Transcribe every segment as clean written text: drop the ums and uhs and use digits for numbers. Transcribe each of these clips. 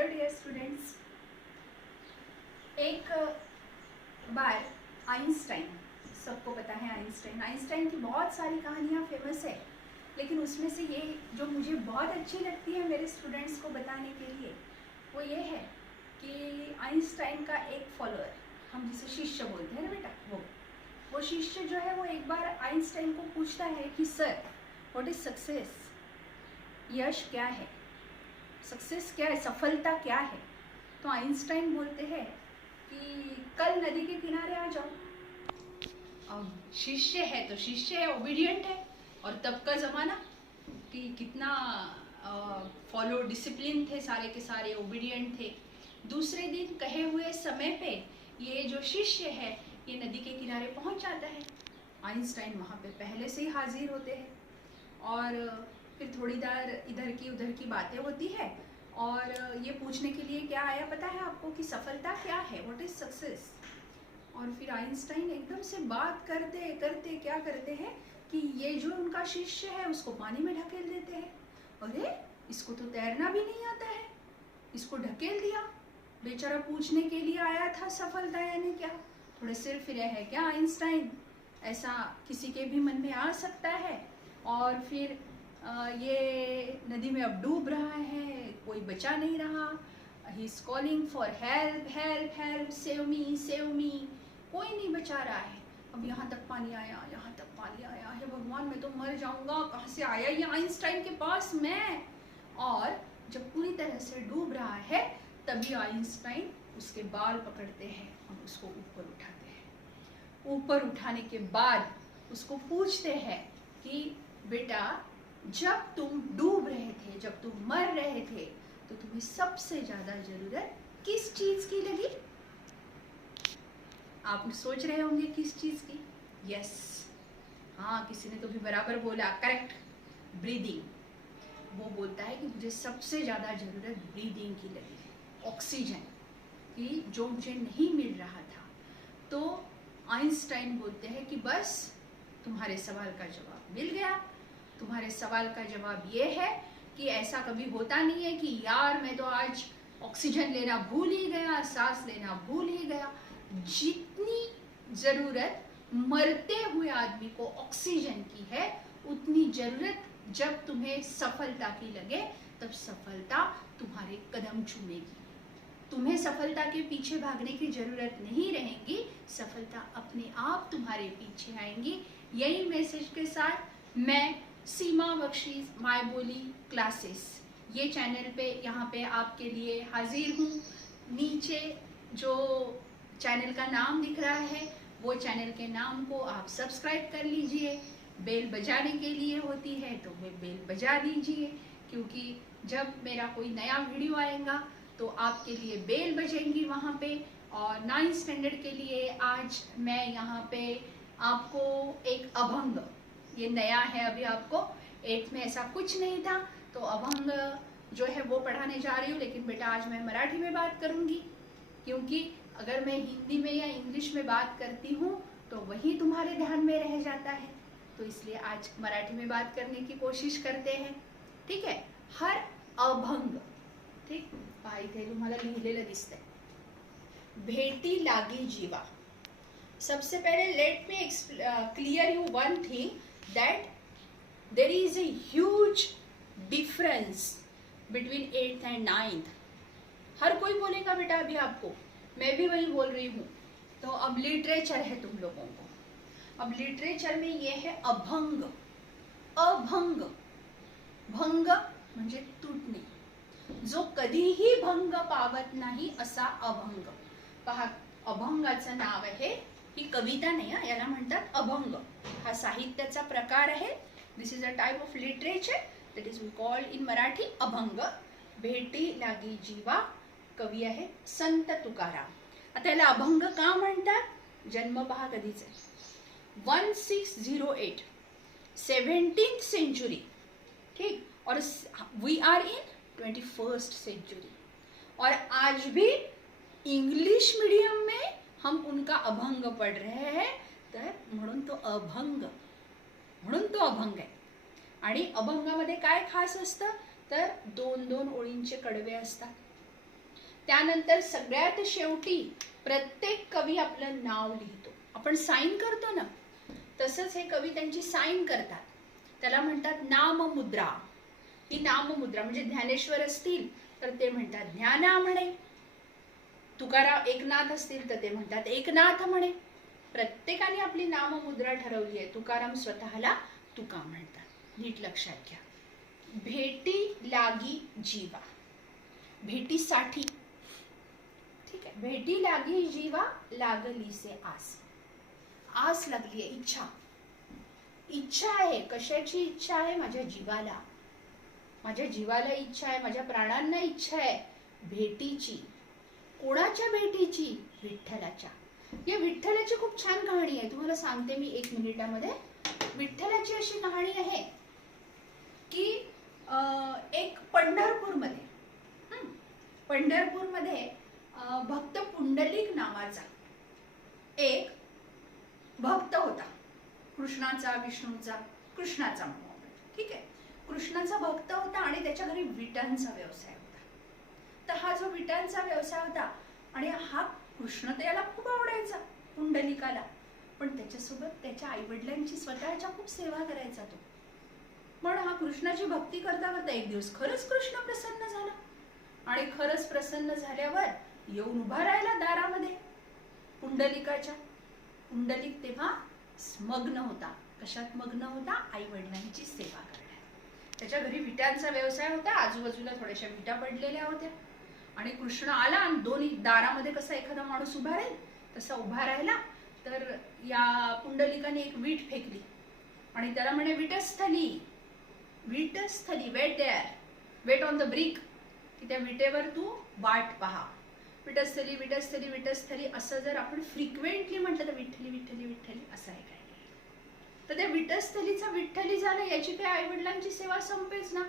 Hello Deere students. एक बार Einstein, सबको पता है आइंस्टाइन की बहुत सारी कहानियाँ फेमस है, लेकिन उसमें से ये जो मुझे बहुत अच्छी लगती है मेरे स्टूडेंट्स को बताने के लिए वो ये है कि आइंस्टाइन का एक फॉलोअर, हम जिसे शिष्य बोलते हैं ना बेटा, वो शिष्य जो है वो एक बार आइंस्टाइन को पूछता है कि सर व्हाट इज सक्सेस, यश क्या है, सक्सेस क्या है, सफलता क्या है। तो आइंस्टाइन बोलते हैं कि कल नदी के किनारे आ जाओ। अब शिष्य है तो शिष्य है, ओबीडियंट है, और तब का ज़माना कि कितना फॉलो डिसिप्लिन थे, सारे के सारे ओबीडियंट थे। दूसरे दिन कहे हुए समय पे ये जो शिष्य है ये नदी के किनारे पहुंच जाता है। आइंस्टाइन वहाँ पे पहले से ही हाजिर होते हैं और फिर थोड़ी देर इधर की उधर की बातें होती है और ये पूछने के लिए क्या आया पता है आपको कि सफलता क्या है, व्हाट इज सक्सेस। और फिर आइंस्टाइन एकदम से बात करते करते क्या करते हैं कि ये जो उनका शिष्य है उसको पानी में ढकेल देते हैं। अरे इसको तो तैरना भी नहीं आता है, इसको ढकेल दिया, बेचारा पूछने के लिए आया था सफलता यानी क्या। थोड़े सिर फिरे है क्या आइंस्टाइन, ऐसा किसी के भी मन में आ सकता है। और फिर ये नदी में अब डूब रहा है, कोई बचा नहीं रहा, he is calling for help help help, save me, कोई नहीं बचा रहा है। अब यहाँ तक पानी आया, यहाँ तक पानी आया है, भगवान मैं तो मर जाऊंगा, कहाँ से आया ये आइंस्टाइन के पास मैं। और जब पूरी तरह से डूब रहा है तभी आइंस्टाइन उसके बाल पकड़ते हैं और उसको ऊपर उठाते हैं। ऊपर उठाने के बाद उसको पूछते हैं कि बेटा जब तुम डूब रहे थे, जब तुम मर रहे थे, तो तुम्हें सबसे ज्यादा जरूरत किस चीज की लगी। आप सोच रहे होंगे किस चीज की। यस, हाँ, किसी ने तो भी बराबर बोला, करेक्ट, ब्रीदिंग। वो बोलता है कि मुझे सबसे ज्यादा जरूरत ब्रीदिंग की लगी, ऑक्सीजन की, जो मुझे नहीं मिल रहा था। तो आइंस्टाइन बोलते हैं कि बस तुम्हारे सवाल का जवाब मिल गया। तुम्हारे सवाल का जवाब ये है कि ऐसा कभी होता नहीं है कि यार मैं तो आज ऑक्सीजन लेना भूल ही गया, सांस लेना भूल ही गया। जितनी जरूरत मरते हुए आदमी को ऑक्सीजन की है उतनी जरूरत जब तुम्हें सफलता की लगे तब सफलता तुम्हारे कदम चूमेगी। तुम्हें सफलता के पीछे भागने की जरूरत नहीं रहेगी, सफलता अपने आप तुम्हारे पीछे आएंगी। यही मैसेज के साथ मैं सीमा बख्शी माय बोली क्लासेस ये चैनल पे यहाँ पे आपके लिए हाजिर हूँ। नीचे जो चैनल का नाम दिख रहा है वो चैनल के नाम को आप सब्सक्राइब कर लीजिए। बेल बजाने के लिए होती है तो वे बेल बजा दीजिए, क्योंकि जब मेरा कोई नया वीडियो आएगा तो आपके लिए बेल बजेंगी वहाँ पे। और 9th स्टैंडर्ड के लिए आज मैं यहाँ पे आपको एक अभंग, ये नया है अभी, आपको 8th में ऐसा कुछ नहीं था, तो अभंग जो है वो पढ़ाने जा रही हूँ। लेकिन बेटा आज मैं मराठी में बात करूँगी, क्योंकि अगर मैं हिंदी में या इंग्लिश में बात करती हूँ तो वही तुम्हारे ध्यान में रह जाता है, तो इसलिए आज मराठी में बात करने की कोशिश करते हैं, ठीक है। हर अभंग, ठीक, पहा इथे तुम्हाला लिहिलेलं दिसतंय, भेटी लागी जीवा। सबसे पहले let me clear you one thing, that there is a huge difference between 8th end 9th। हर कोई बोलेगा बेटा अभी आपको, मैं भी वही बोल रही हूँ। तो अब लिटरेचर है तुम लोगों को, अब लिटरेचर में ये है अभंग। अभंग, भंग म्हणजे तुटणे, जो कधीही भंग पावत नाही असा अभंग। पहा, अभंगाचं नाव आहे, ही कविता नाही, याला म्हणतात अभंग। हा साहित्याचा प्रकार आहे, this is a type of literature that is called in Marathi abhang. भेटी लागी जीवा, कवी आहे संत तुकाराम। आता याला अभंग का म्हणतात, जन्म पहा कधीच आहे, 1608, 17th सेंचुरी, ठीक, और we are in 21st century. और आज भी इंग्लिश मीडियम में हम उनका अभंग पढ़ रहे हैं, तर म्हणून तो अभंग, म्हणून तो अभंग आहे। आणि अभंगामध्ये काय खास असतं तर 2-2 ओळींचे कडवे असतात, त्यानंतर सगळ्यात शेवटी प्रत्येक कवी आपलं नाव लिहितो. आपण साईन करतो ना, तसंच हे कवी त्यांची साईन करतात. त्याला म्हणतात नाममुद्रा. ही नाममुद्रा म्हणजे ज्ञानेश्वर असतील तर ते म्हणतात ज्ञाना म्हणे, तुकाराम एकनाथ असतील तर ते म्हणतात एकनाथ म्हणे. प्रत्येकाने आपली नाममुद्रा ठरवली आहे. तुकाराम स्वतःला तुका म्हणतात. नीट लक्षात घ्या. भेटी लागी जीवा, भेटीसाठी, ठीक आहे. भेटी लागी जीवा, लागली से आस. आस लागली आहे, इच्छा. इच्छा आहे. कशाची इच्छा आहे? माझ्या जीवाला. माझ्या जीवाला इच्छा आहे, माझ्या प्राणांना इच्छा आहे भेटीची. कोणाच्या भेटीची? विठ्ठलाच्या. या विठ्ठलाची खूप छान कहाणी आहे, तुम्हाला सांगते मी 1 मिनिटामध्ये. विठ्ठलाची अशी कहाणी आहे की एक पंढरपूरमध्ये भक्त पुंडलिक नावाचा एक भक्त होता. कृष्णाचा, विष्णूचा, कृष्णाचा म्हणू आपण, ठीक आहे. कृष्णाचा भक्त होता आणि त्याच्या घरी विटांचा व्यवसाय होता. तर हा जो विटांचा व्यवसाय होता आणि हा कृष्ण त्याला खूप आवडायचा पुंडलिकाला, पण त्याच्यासोबत त्याच्या आईवडिलांची स्वतःच्या खूप सेवा करायचा तो. पण हा कृष्णाची भक्ती करता करता एक दिवस खरंच कृष्ण प्रसन्न झाला आणि खरंच प्रसन्न झाल्यावर येऊन उभा राहिला दारामध्ये पुंडलिकाच्या. पुंडलिक तेव्हा मग्न होता. कशात मग्न होता? आई वडिलांची सेवा करण्यात. त्याच्या घरी विटांचा व्यवसाय होता, आजूबाजूला थोड्याशा विटा पडलेल्या होत्या आणि कृष्ण आला आणि दोन्ही दारामध्ये कसा एखादा माणूस उभा राहील तसा उभा राहिला. तर या पुंडलिकाने एक वीट फेकली आणि त्याला म्हणे विटस्थली, विटस्थली, wait there, wait on the brick, की त्या विटेवर तू वाट पहा. विटस्थली, विटस्थली, विटस्थली असं जर आपण फ्रिक्वेंटली म्हटलं तर विठ्ठली विठ्ठली विठ्ठली असं आहे काय. तर त्या विटस्थलीचा विठ्ठली झालं याची काही आई वडिलांची सेवा संपेच ना.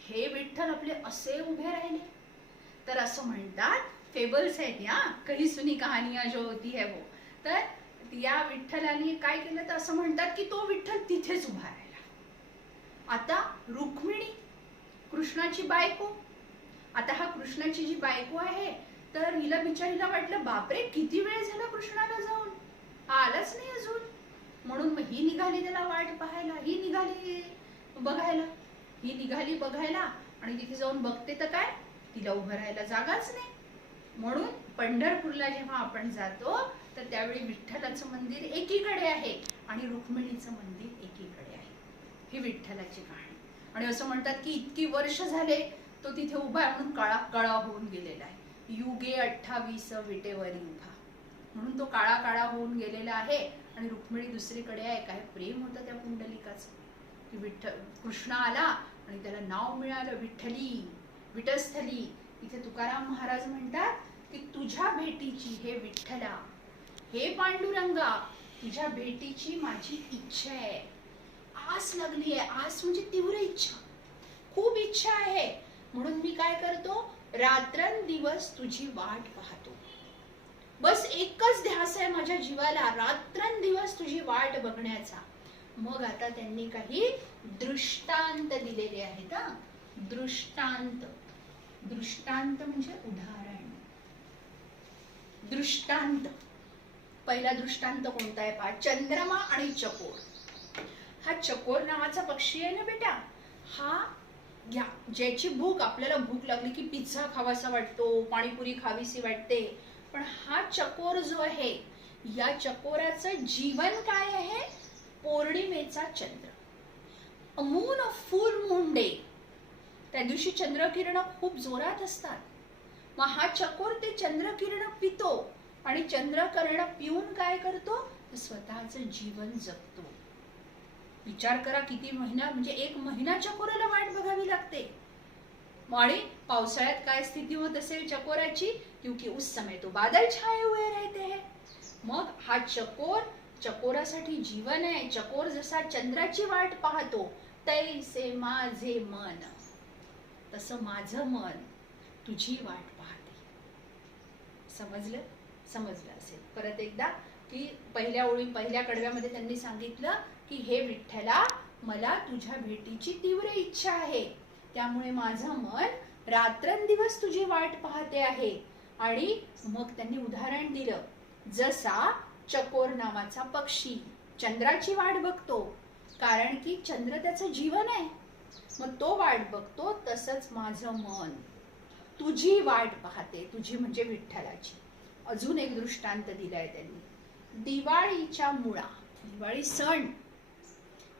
हे विठ्ठल आपले असे उभे राहिले. तर असं म्हणतात, फेबल्स आहेत या, कही सुनी कहानियां जो होती है वो. तर या विठ्ठलाने काय केलं तर असं म्हणतात की तो विठ्ठल तिथेच उभा राहिला. आता रुक्मिणी कृष्णाची बायको, आता हा कृष्णाची जी बायको आहे तर हिला बिचारीला वाटलं बापरे किती वेळ झाला कृष्णाला जाऊन, आलाच नाही अजून. म्हणून मग ही निघाली त्याला वाट पाहायला, ही निघाली बघायला आणि तिथे जाऊन बघते तर काय तिला उभं राहायला जागाच नाही. म्हणून पंढरपूरला जेव्हा आपण जातो तर त्यावेळी विठ्ठलाचं मंदिर एकीकडे आहे आणि रुक्मिणीचं मंदिर एकीकडे आहे. ही विठ्ठलाची कहाणी. आणि असं म्हणतात की इतकी वर्ष झाले तो तिथे उभा आहे म्हणून काळा काळा होऊन गेलेला आहे. युगे 28 विटेवरी उभा, म्हणून तो काळा काळा होऊन गेलेला आहे. आणि रुक्मिणी दुसरीकडे आहे. काय प्रेम होतं त्या पुंडलिकाचं की विठ्ठल कृष्ण आला आणि त्याला नाव मिळालं विठ्ठली, विटस्थली. इथे तुकाराम महाराज म्हणतात की तुझ्या भेटीची हे विठ्ठला, हे पांडुरंगा, तुझ्या भेटीची माझी इच्छा आहे. आस लागली आहे. आस म्हणजे तीव्र इच्छा, खूप इच्छा आहे. म्हणून मी काय करतो, रात्रंदिवस तुझी वाट पाहतो. बस एकच ध्यास आहे माझ्या जीवाला, रात्रंदिवस तुझी वाट बघण्याचा. मग आता त्यांनी काही दृष्टांत दिलेले आहेत. दृष्टांत, दृष्टांत म्हणजे उदाहरण. दृष्टांत, पहिला दृष्टांत कोणता आहे पहा, चंद्रमा आणि चकोर. हा चकोर नावाचा पक्षी आहे ना बेटा, हा ज्याची भूक, आपल्याला भूक लागली की पिझ्झा खावासा वाटतो, पाणीपुरी खावीसी वाटते, पण हा चकोर जो आहे, या चकोराचं जीवन काय आहे, पौर्णिमेचा चंद्र, मून फुल मून डे. त्या दिवशी चंद्रकिरण खूप जोरात असतात. मग हा चकोर ते चंद्रकिरण पितो आणि चंद्रकिरण पिऊन काय करतो, स्वतःचं जीवन जगतो. विचार करा किती महिना, म्हणजे 1 महिना चकोराला वाट बघावी लागते. आणि पावसाळ्यात काय स्थिती होत असेल चकोराची, क्योंकि उस समय तो बादल छाए हुए रहते हैं. मग हा चकोर, चकोरासाठी जीवन आहे. चकोर जसा चंद्राची वाट पाहतो तैसे माझे मन, तसं माझं मन तुझी वाट पाहते. समजलं? समजलं असेल. परत एकदा की पहिल्या कडव्यामध्ये त्यांनी सांगितलं की हे विठ्ठला, मला तुझ्या भेटीची तीव्र इच्छा आहे, त्यामुळे माझं मन रात्रंदिवस तुझी वाट पाहते आहे. आणि मग त्यांनी उदाहरण दिलं, जसा चकोर नावाचा पक्षी चंद्राची वाट बघतो, कारण की चंद्र त्याचं जीवन आहे, मग तो वाट बघतो, तसंच माझं मन तुझी वाट पाहते. तुझी म्हणजे विठ्ठलाची. अजून एक दृष्टांत दिलाय त्यांनी. दिवाळीच्या मुळा, दिवाळी सण,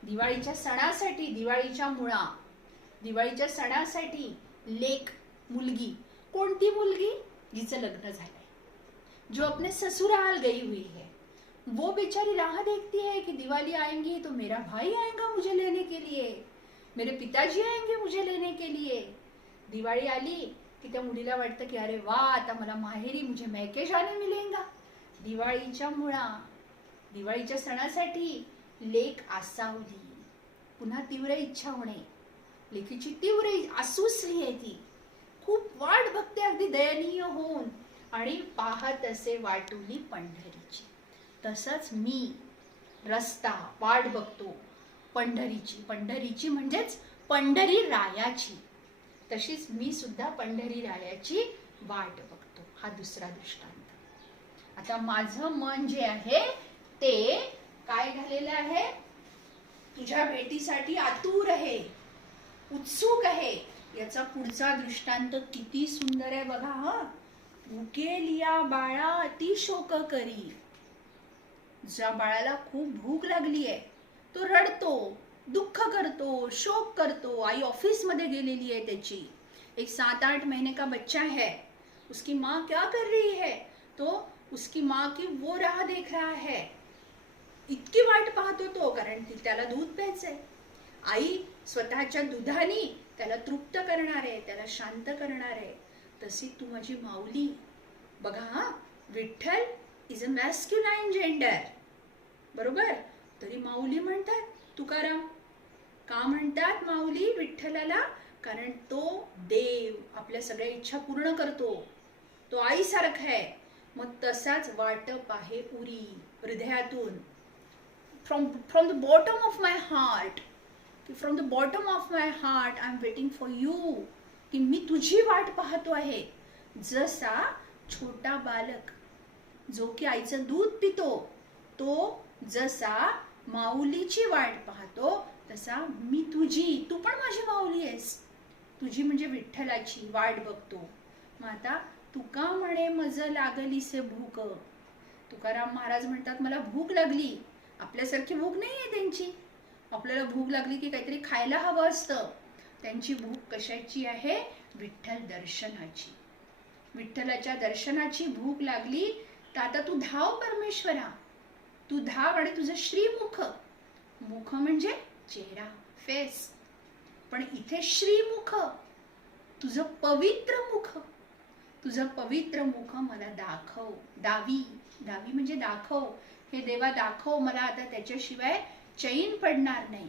दिवाळीच्या सणासाठी, दिवाळीच्या सणासाठी लेक, मुलगी, कोणती मुलगी? जिचं लग्न झालंय, जो अपने ससुराल गई हुई है, वो बेचारी राह देखती है कि दिवाली आएंगी तो मेरा भाई आएगा मुझे लेने के लिए, मेरे पिताजी आएंगे मुझे लेने के लिए. दिवाळी आली की त्या मुलीला वाटतं की अरे वा, आता मला माहेरी मुझे मैके जाने मिलेगा. दिवाळीच्या मुळा, दिवाळीच्या सणासाठी लेक आसावली, पुन्हा तीव्र इच्छा होणे, लेकीची तीव्र आसुसली आहे, ती खूप वाट बघते अगदी दयनीय होऊन, आणि पाहत असे वाटुली पंढरीची. तसंच मी रस्ता वाट बघतो पंढरीची, पंढरीची म्हणजेच पंढरी रायाची. तशीच मी सुद्धा पंढरी रायाची वाट बघतो. हा दुसरा दृष्टांत. आता माझं मन जे आहे ते काय झालेलं आहे? तुझ्या भेटीसाठी आतुर आहे, उत्सुक आहे. याचा पुढचा दृष्टांत किती सुंदर आहे बघा. हा, भुके लिया बाळा अति शोक करी. ज्या बाळाला खूप भूक लागली आहे, तो रडतो, दुःख करतो, शोक करतो. आई ऑफिस मध्ये गेलेली आहे, त्याची एक 7-8 महीने का बच्चा है. उसकी माँ क्या कर रही है? तो उसकी माँ की वो राह देख रहा है. इतकी वाट पाहतो तो, कारण त्याला दूध प्यायचंय. आई स्वतःच्या दुधाने त्याला तृप्त करणार आहे, त्याला शांत करणार आहे. तशी तू माझी माऊली. बघा हा, विठ्ठल इज अ मॅस्क्युलाइन जेंडर, बरोबर. तरी माऊली म्हणतात तुकाराम. का म्हणतात माऊली विठ्ठलाला? कारण तो देव आपल्या सगळ्या इच्छा पूर्ण करतो, तो आईसारखा आहे. मग तसाच वाटप आहे उरी, हृदयातून, from the bottom of my heart, from the bottom of my heart I am waiting for you, की मी तुझी वाट पाहतो आहे. जसा छोटा बालक जो की आईचं दूध पितो, तो जसा माऊलीची वाट पाहतो, तसा मी तुझी, तू पण माझी माऊली आहेस. तुझी म्हणजे विठ्ठलाची वाट बघतो. मग आता तुका म्हणे मज लागलीसे भूक. तुकाराम महाराज म्हणतात मला भूक लागली. आपल्यासारखी भूक नाहीये त्यांची. आपल्याला भूक लागली की काहीतरी खायला हवं असतं. त्यांची भूक कशाची आहे? विठ्ठल दर्शनाची. विठ्ठलाच्या दर्शनाची भूक लागली तर आता तू धाव परमेश्वरा, तू धाव आणि तुझं श्रीमुख, मुख म्हणजे चेहरा, फेस, पण इथे श्रीमुख, तुझं पवित्र मुख, तुझं पवित्र मुख मला दाखव. दावी, दावी म्हणजे दाखव. हे देवा दाखव मला. आता त्याच्याशिवाय चैन पडणार नाही,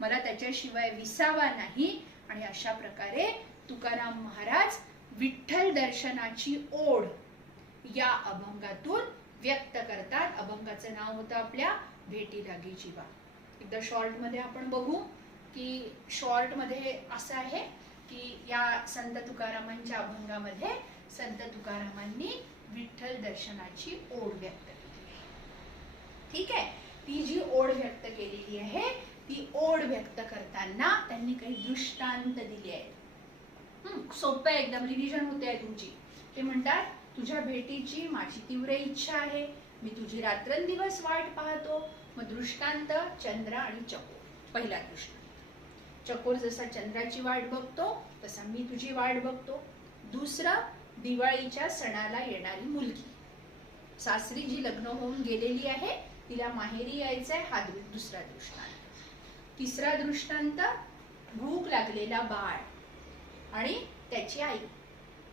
मला त्याच्याशिवाय विसावा नाही. आणि अशा प्रकारे तुकाराम महाराज विठ्ठल दर्शनाची ओढ या अभंगातून व्यक्त करतात. अभंगाचं नाव होतं आपल्या भेटी लागी जीवा. एकदा शॉर्ट मध्ये आपण बघू की शॉर्ट मध्ये असं आहे की या संत तुकारामांच्या अभंगामध्ये संत तुकारामांनी विठ्ठल दर्शनाची ओढ व्यक्त केली. ठीक आहे. ती जी ओढ व्यक्त केलेली आहे, ती ओढ व्यक्त करताना त्यांनी काही दृष्टांत दिले आहेत. सोपं एकदम, रिव्हिजन होते आहे तुमची. ते म्हणतात तुझ्या भेटीची माझी तीव्र इच्छा आहे, मी तुझी रात्रंदिवस वाट पाहतो. मग दृष्टांत चंद्र आणि चकोर. पहिला दृष्टांत, चकोर जसा चंद्राची वाट बघतो तसा मी तुझी वाट बघतो. दुसरं, दिवाळीच्या सणाला येणारी मुलगी, सासरी जी लग्न होऊन गेलेली आहे तिला माहेरी यायचंय, हा दुसरा दृष्टांत. तिसरा दृष्टांत, भूक लागलेला बाळ आणि त्याची आई.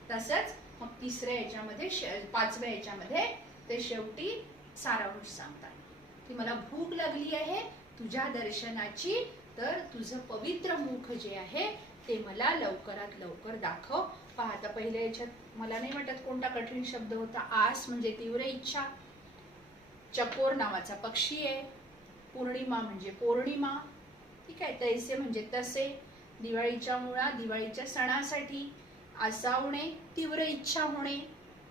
तसंच मग तिसऱ्या याच्यामध्ये, पाचव्या याच्यामध्ये ते शेवटी सारांश सांगतात की मला भूक लागली आहे तुझ्या दर्शनाची, तर तुझं पवित्र मुख जे आहे ते मला लवकरात लवकर दाखव. पहा आता पहिल्या याच्यात मला नाही वाटत कोणता कठीण शब्द होता. आस म्हणजे तीव्र इच्छा, चकोर नावाचा पक्षी आहे, पौर्णिमा म्हणजे पौर्णिमा, ठीक आहे, तैसे म्हणजे तसे, दिवाळीच्या मुळा दिवाळीच्या सणासाठी, आसावणे तीव्र इच्छा होणे,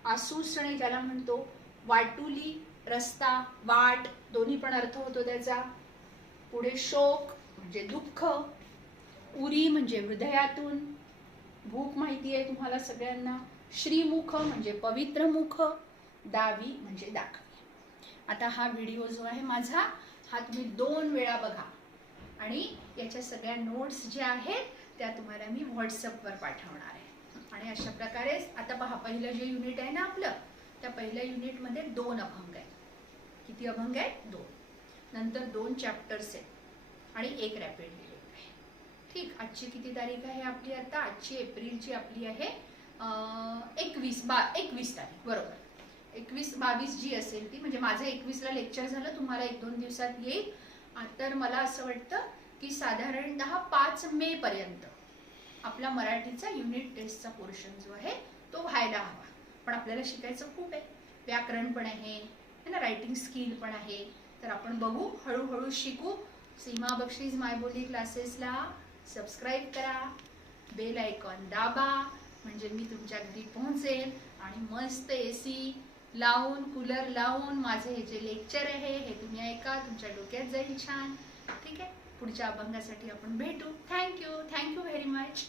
आसूसणे ज्याला म्हणतो, वाटुली रस्ता, वाट दोन्ही पण अर्थ होतो त्याचा. पुढे शोक म्हणजे दुःख, उरी म्हणजे हृदयातून, भूक माहिती आहे तुम्हाला सगळ्यांना, श्रीमुख म्हणजे पवित्र मुख, दावी म्हणजे दाखवी. आता हा व्हिडिओ जो आहे माझा, हा तुम्ही 2 वेळा बघा आणि याच्या सगळ्या नोट्स ज्या आहेत त्या तुम्हाला मी व्हॉट्सअपवर पाठवणार आहे. आणि अशा प्रकारे आता पहा, पहिलं जे युनिट आहे ना आपलं, त्या पहिल्या युनिटमध्ये 2 अभंग आहेत. किती अभंग आहेत? 2. नंतर 2 चॅप्टर्स आहेत आणि 1 रॅपिड रिडिंग आहे. ठीक, आजची किती तारीख आहे आपली? आता आजची एप्रिलची आपली आहे 21 तारीख, बरोबर. 21-22 जी असेल ती, म्हणजे माझं 21ला लेक्चर झालं, तुम्हाला 1-2 दिवसात येईल. तर मला असं वाटतं की साधारणतः 5 मे पर्यंत आपला मराठीचा युनिट टेस्टचा पोर्शन जो आहे तो व्हायला हवा. पण आपल्याला शिकायचं खूप आहे, व्याकरण पण आहे ना, रायटिंग स्किल पण आहे. तर आपण बघू, हळूहळू शिकू. सीमा बक्षीस मायबोली क्लासेसला सबस्क्राईब करा, बेल आयकॉन दाबा, म्हणजे मी तुमच्या घरी पोहोचेल आणि मस्त AC लावून, कूलर लावून माझे हे जे लेक्चर आहे हे तुम्ही ऐका, तुमच्या डोक्यात जाईल छान. ठीक आहे, पुढच्या अभंगासाठी आपण भेटू. Thank you very much.